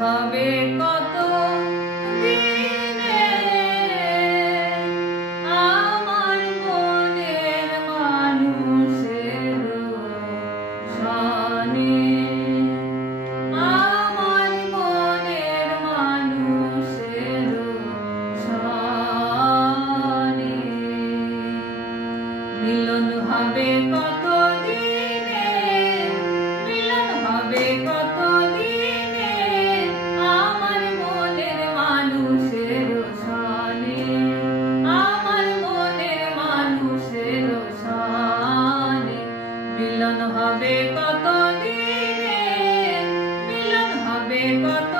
हमें কত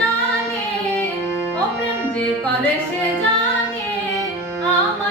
জানে ও প্রেম যে করে সে জানে আমার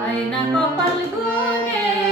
Ay, nako, paligunin. Eh.